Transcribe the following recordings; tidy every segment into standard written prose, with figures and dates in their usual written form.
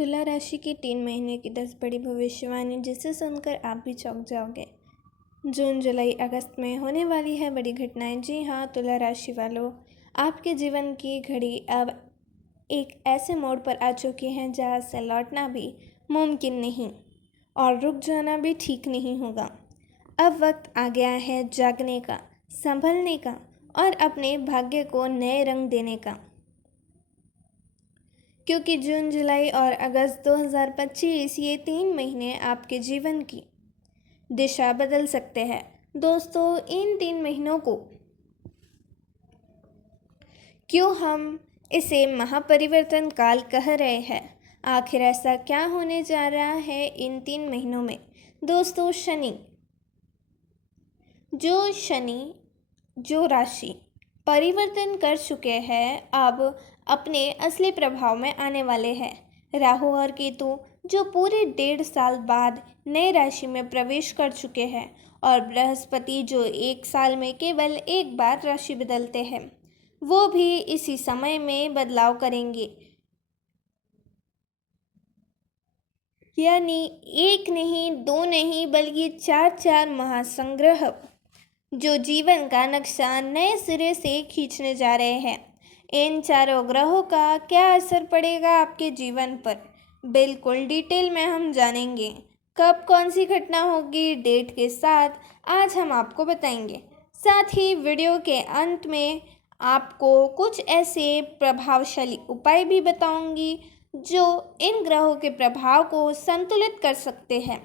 तुला राशि की 3 महीने की 10 बड़ी भविष्यवाणी जिसे सुनकर आप भी चौंक जाओगे। जून, जुलाई, अगस्त में होने वाली है बड़ी घटनाएं। जी हाँ, तुला राशि वालों, आपके जीवन की घड़ी अब एक ऐसे मोड़ पर आ चुकी है जहाँ से लौटना भी मुमकिन नहीं और रुक जाना भी ठीक नहीं होगा। अब वक्त आ गया है जागने का, संभलने का और अपने भाग्य को नए रंग देने का, क्योंकि जून, जुलाई और अगस्त 2025 ये 3 महीने आपके जीवन की दिशा बदल सकते हैं। दोस्तों, इन 3 महीनों को क्यों हम इसे महापरिवर्तन काल कह रहे हैं? आखिर ऐसा क्या होने जा रहा है इन 3 महीनों में? दोस्तों, शनि जो राशि परिवर्तन कर चुके हैं अब अपने असली प्रभाव में आने वाले हैं। राहु और केतु जो पूरे 1.5 साल बाद नए राशि में प्रवेश कर चुके हैं और बृहस्पति जो 1 साल में केवल एक बार राशि बदलते हैं, वो भी इसी समय में बदलाव करेंगे। यानी एक नहीं, दो नहीं, बल्कि 4 महासंग्रह जो जीवन का नक्शा नए सिरे से खींचने जा रहे हैं। इन चारों ग्रहों का क्या असर पड़ेगा आपके जीवन पर, बिल्कुल डिटेल में हम जानेंगे। कब कौन सी घटना होगी, डेट के साथ आज हम आपको बताएंगे। साथ ही वीडियो के अंत में आपको कुछ ऐसे प्रभावशाली उपाय भी बताऊंगी जो इन ग्रहों के प्रभाव को संतुलित कर सकते हैं।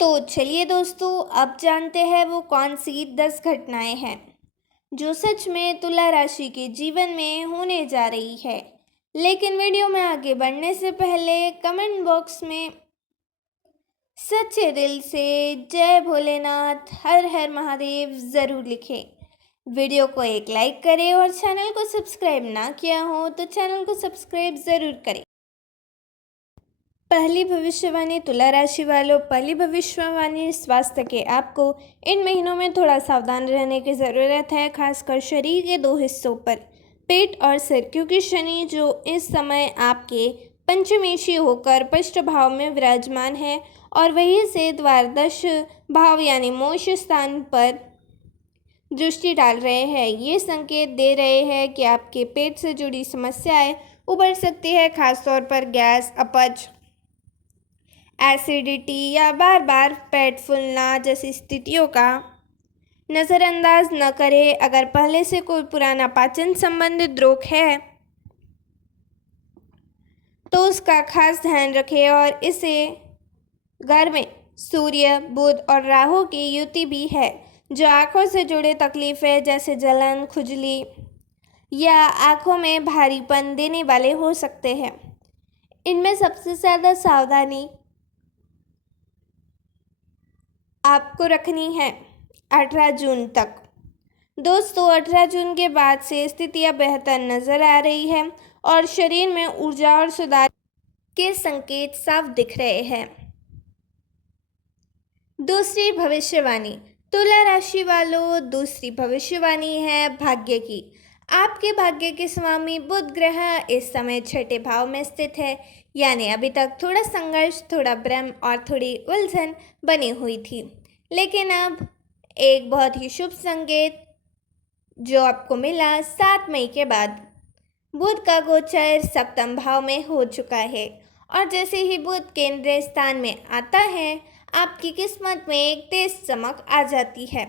तो चलिए दोस्तों, अब जानते हैं वो कौन सी 10 घटनाएं हैं जो सच में तुला राशि के जीवन में होने जा रही है। लेकिन वीडियो में आगे बढ़ने से पहले कमेंट बॉक्स में सच्चे दिल से जय भोलेनाथ, हर हर महादेव ज़रूर लिखें। वीडियो को एक लाइक करें और चैनल को सब्सक्राइब ना किया हो तो चैनल को सब्सक्राइब ज़रूर करें। पहली भविष्यवाणी तुला राशि वालों, पहली भविष्यवाणी स्वास्थ्य के। आपको इन महीनों में थोड़ा सावधान रहने की ज़रूरत है, खासकर शरीर के 2 हिस्सों पर, पेट और सिर, क्योंकि शनि जो इस समय आपके पंचमेशी होकर पृष्ठ भाव में विराजमान है और वहीं से द्वादश भाव यानी मोक्ष स्थान पर दृष्टि डाल रहे हैं। ये संकेत दे रहे हैं कि आपके पेट से जुड़ी समस्याएं उभर सकती है, खासतौर पर गैस, अपच, एसिडिटी या बार बार पेट फूलना जैसी स्थितियों का नज़रअंदाज न करें। अगर पहले से कोई पुराना पाचन संबंधित रोग है तो उसका खास ध्यान रखें। और इसे घर में सूर्य, बुध और राहु की युति भी है जो आंखों से जुड़े तकलीफें जैसे जलन, खुजली या आंखों में भारीपन देने वाले हो सकते हैं। इनमें सबसे ज़्यादा सावधानी आपको रखनी है 18 जून तक। दोस्तों, 18 जून के बाद से स्थितियां बेहतर नजर आ रही है और शरीर में ऊर्जा और सुधार के संकेत साफ दिख रहे हैं। दूसरी भविष्यवाणी तुला राशि वालों, दूसरी भविष्यवाणी है भाग्य की। आपके भाग्य के स्वामी बुध ग्रह इस समय 6ठे भाव में स्थित है, यानी अभी तक थोड़ा संघर्ष, थोड़ा भ्रम और थोड़ी उलझन बनी हुई थी। लेकिन अब एक बहुत ही शुभ संकेत जो आपको मिला 7 मई के बाद, बुध का गोचर सप्तम भाव में हो चुका है और जैसे ही बुध केंद्रीय स्थान में आता है, आपकी किस्मत में एक तेज चमक आ जाती है।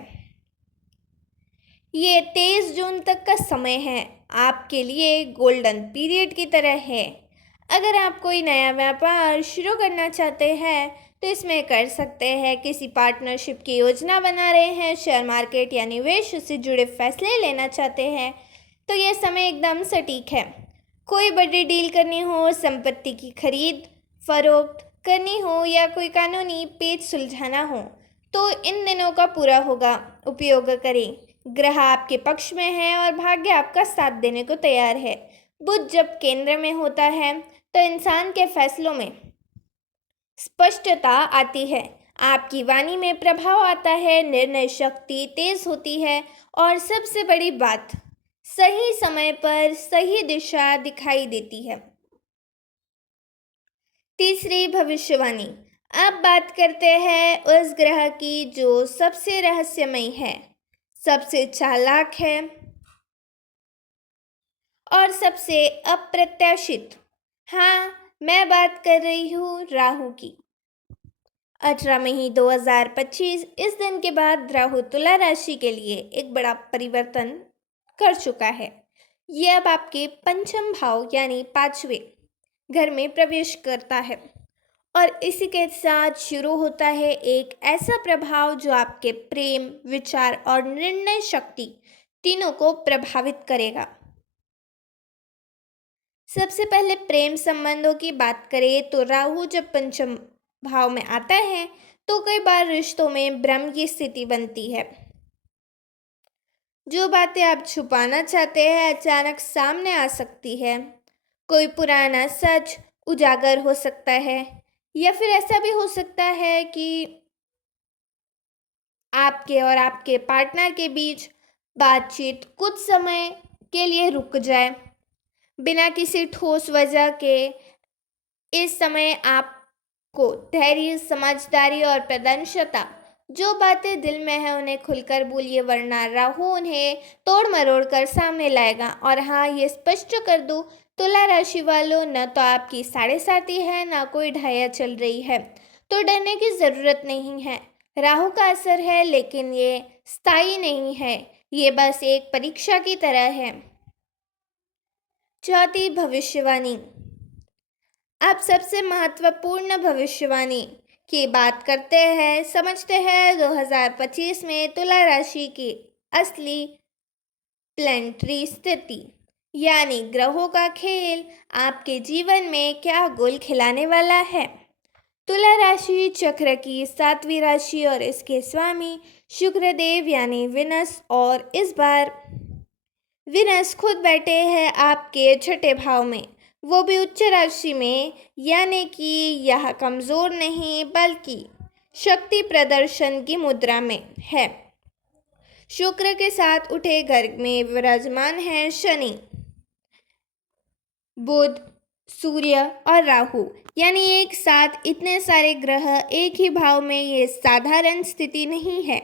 ये 23 जून तक का समय है आपके लिए गोल्डन पीरियड की तरह है। अगर आप कोई नया व्यापार शुरू करना चाहते हैं तो इसमें कर सकते हैं। किसी पार्टनरशिप की योजना बना रहे हैं, शेयर मार्केट या निवेश से जुड़े फैसले लेना चाहते हैं तो यह समय एकदम सटीक है। कोई बड़ी डील करनी हो, संपत्ति की खरीद फरोख्त करनी हो या कोई कानूनी पेच सुलझाना हो तो इन दिनों का पूरा होगा। उपयोग करें। ग्रह आपके पक्ष में है और भाग्य आपका साथ देने को तैयार है। बुध जब केंद्र में होता है तो इंसान के फैसलों में स्पष्टता आती है, आपकी वाणी में प्रभाव आता है, निर्णय शक्ति तेज होती है और सबसे बड़ी बात, सही समय पर सही दिशा दिखाई देती है। तीसरी भविष्यवाणी। अब बात करते हैं उस ग्रह की जो सबसे रहस्यमय है, सबसे चालाक है और सबसे अप्रत्याशित। हाँ, मैं बात कर रही हूँ राहु की। 18 मई 2025 इस दिन के बाद राहु तुला राशि के लिए एक बड़ा परिवर्तन कर चुका है। यह अब आपके पंचम भाव यानी 5वें घर में प्रवेश करता है और इसी के साथ शुरू होता है एक ऐसा प्रभाव जो आपके प्रेम, विचार और निर्णय शक्ति तीनों को प्रभावित करेगा। सबसे पहले प्रेम संबंधों की बात करें तो राहु जब पंचम भाव में आता है तो कई बार रिश्तों में भ्रम की स्थिति बनती है। जो बातें आप छुपाना चाहते हैं अचानक सामने आ सकती है। कोई पुराना सच उजागर हो सकता है या फिर ऐसा भी हो सकता है कि आपके और आपके पार्टनर के बीच बातचीत कुछ समय के लिए रुक जाए बिना किसी ठोस वजह के। इस समय आपको धैर्य, समझदारी और प्रदर्शनता, जो बातें दिल में है उन्हें खुलकर बोलिए वरना राहु उन्हें तोड़ मरोड़ कर सामने लाएगा। और हाँ, ये स्पष्ट कर दूं, तुला राशि वालों, न तो आपकी साढ़े साथी है ना कोई ढाया चल रही है, तो डरने की ज़रूरत नहीं है। राहु का असर है लेकिन ये स्थायी नहीं है, ये बस एक परीक्षा की तरह है। चौथी भविष्यवाणी। अब सबसे महत्वपूर्ण भविष्यवाणी की बात करते हैं, समझते हैं 2025 में तुला राशि की असली प्लैनेटरी स्थिति यानी ग्रहों का खेल आपके जीवन में क्या गोल खिलाने वाला है। तुला राशि चक्र की 7वीं राशि और इसके स्वामी शुक्रदेव यानी विनस, और इस बार विनस खुद बैठे हैं आपके छठे भाव में, वो भी उच्च राशि में, यानी कि यह कमज़ोर नहीं बल्कि शक्ति प्रदर्शन की मुद्रा में है। शुक्र के साथ उठे घर में विराजमान है शनि, बुध, सूर्य और राहु, यानी एक साथ इतने सारे ग्रह एक ही भाव में, ये साधारण स्थिति नहीं है,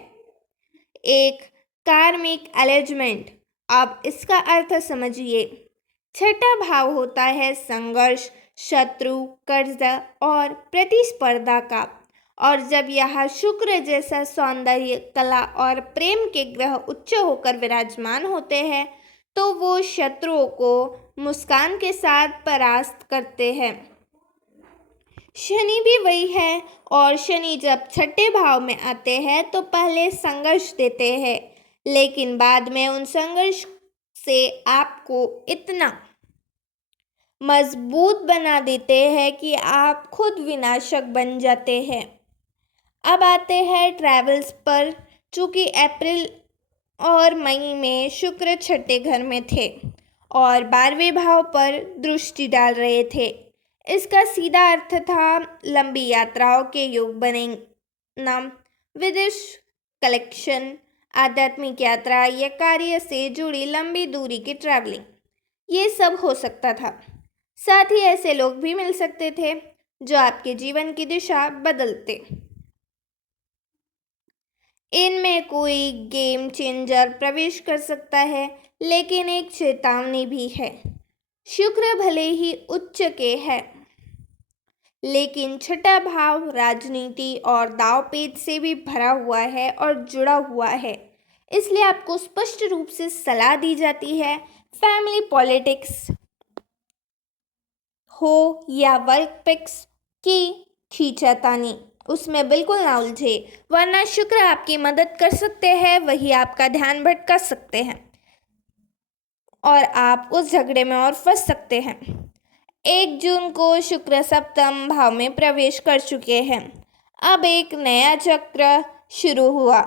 एक कार्मिक अरेंजमेंट। अब इसका अर्थ समझिए। छठा भाव होता है संघर्ष, शत्रु, कर्ज और प्रतिस्पर्धा का, और जब यह शुक्र जैसा सौंदर्य, कला और प्रेम के ग्रह उच्च होकर विराजमान होते हैं तो वो शत्रुओं को मुस्कान के साथ परास्त करते हैं। शनि भी वही है, और शनि जब छठे भाव में आते हैं तो पहले संघर्ष देते हैं, लेकिन बाद में उन संघर्ष से आपको इतना मजबूत बना देते हैं कि आप खुद विनाशक बन जाते हैं। अब आते हैं ट्रैवल्स पर। चूँकि अप्रैल और मई में शुक्र छठे घर में थे और 12वें भाव पर दृष्टि डाल रहे थे, इसका सीधा अर्थ था लंबी यात्राओं के योग बनेना, विदेश कलेक्शन, आध्यात्मिक यात्रा या कार्य से जुड़ी लंबी दूरी की ट्रैवलिंग, ये सब हो सकता था। साथ ही ऐसे लोग भी मिल सकते थे जो आपके जीवन की दिशा बदलते। इनमें कोई गेम चेंजर प्रवेश कर सकता है, लेकिन एक चेतावनी भी है। शुक्र भले ही उच्च के है, लेकिन छठा भाव राजनीति और दांवपेच से भी भरा हुआ है और जुड़ा हुआ है, इसलिए आपको स्पष्ट रूप से सलाह दी जाती है, फैमिली पॉलिटिक्स हो या वर्क पिक्स की खींचातानी, उसमें बिल्कुल ना उलझे, वरना शुक्र आपकी मदद कर सकते हैं, वही आपका ध्यान भटका सकते हैं और आप उस झगड़े में और फंस सकते हैं। 1 जून को शुक्र सप्तम भाव में प्रवेश कर चुके हैं। अब एक नया चक्र शुरू हुआ।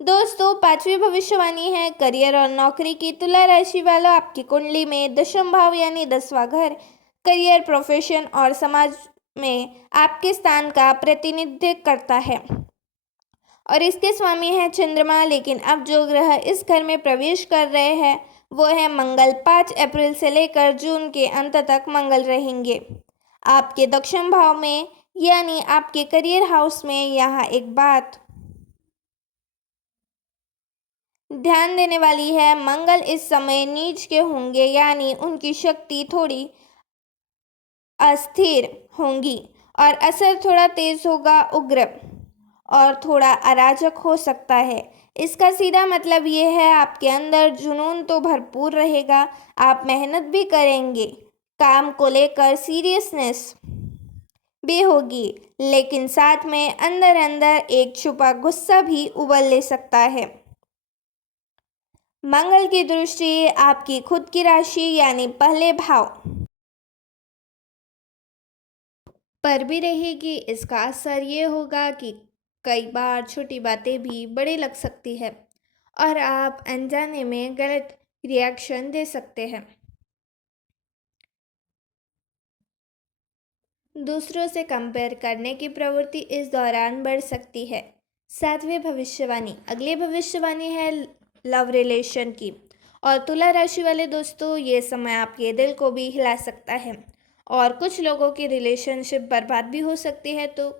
दोस्तों, 5वीं भविष्यवाणी है करियर और नौकरी की। तुला राशि वालों, आपकी कुंडली में दशम भाव यानी 10वां घर करियर, प्रोफेशन और समाज में आपके स्थान का प्रतिनिधित्व करता है और इसके स्वामी है चंद्रमा। लेकिन अब जो ग्रह इस घर में प्रवेश कर रहे हैं वो है मंगल। 5 अप्रैल से लेकर जून के अंत तक मंगल रहेंगे आपके दक्षिण भाव में यानी आपके करियर हाउस में यहाँ एक बात ध्यान देने वाली है। मंगल इस समय नीच के होंगे यानी उनकी शक्ति थोड़ी अस्थिर होंगी और असर थोड़ा तेज होगा, उग्र और थोड़ा अराजक हो सकता है। इसका सीधा मतलब ये है आपके अंदर जुनून तो भरपूर रहेगा, आप मेहनत भी करेंगे, काम को लेकर सीरियसनेस भी होगी, लेकिन साथ में अंदर अंदर एक छुपा गुस्सा भी उबल ले सकता है। मंगल की दृष्टि आपकी खुद की राशि यानी पहले भाव पर भी रहेगी। इसका असर ये होगा कि कई बार छोटी बातें भी बड़े लग सकती है और आप अनजाने में गलत रिएक्शन दे सकते हैं। दूसरों से कंपेयर करने की प्रवृत्ति इस दौरान बढ़ सकती है। सातवें भविष्यवाणी, अगली भविष्यवाणी है लव रिलेशन की और तुला राशि वाले दोस्तों, ये समय आपके दिल को भी हिला सकता है और कुछ लोगों की रिलेशनशिप बर्बाद भी हो सकती है, तो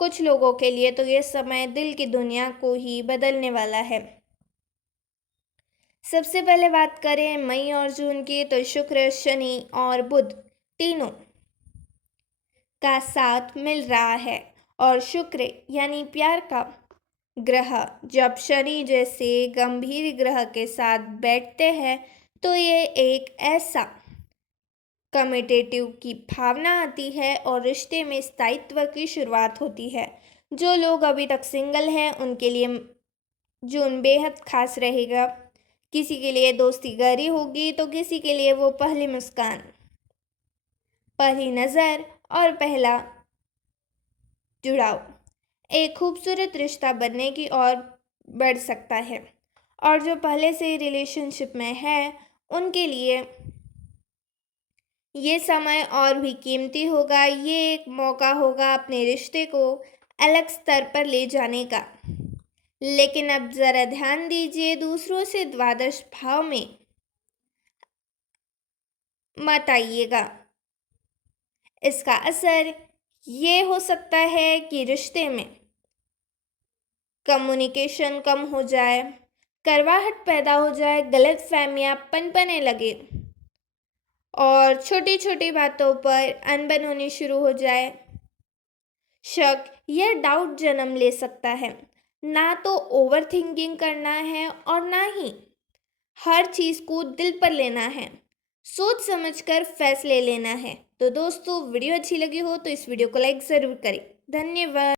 कुछ लोगों के लिए तो ये समय दिल की दुनिया को ही बदलने वाला है। सबसे पहले बात करें मई और जून की, तो शुक्र, शनि और बुध तीनों का साथ मिल रहा है और शुक्र यानी प्यार का ग्रह जब शनि जैसे गंभीर ग्रह के साथ बैठते हैं तो ये एक ऐसा कमिटेटिव की भावना आती है और रिश्ते में स्थायित्व की शुरुआत होती है। जो लोग अभी तक सिंगल हैं उनके लिए जून बेहद खास रहेगा। किसी के लिए दोस्ती गहरी होगी तो किसी के लिए वो पहली मुस्कान, पहली नज़र और पहला जुड़ाव एक खूबसूरत रिश्ता बनने की ओर बढ़ सकता है। और जो पहले से रिलेशनशिप में है उनके लिए ये समय और भी कीमती होगा। ये एक मौका होगा अपने रिश्ते को अलग स्तर पर ले जाने का। लेकिन अब ज़रा ध्यान दीजिए, दूसरों से द्वादश भाव में मत आइएगा। इसका असर ये हो सकता है कि रिश्ते में कम्युनिकेशन कम हो जाए, करवाहट पैदा हो जाए, गलत फहमियाँ पनपने लगे और छोटी छोटी बातों पर अनबन होनी शुरू हो जाए। शक या डाउट जन्म ले सकता है। ना तो ओवर थिंकिंग करना है और ना ही हर चीज़ को दिल पर लेना है, सोच समझकर फैसले लेना है। तो दोस्तों, वीडियो अच्छी लगी हो तो इस वीडियो को लाइक ज़रूर करें। धन्यवाद।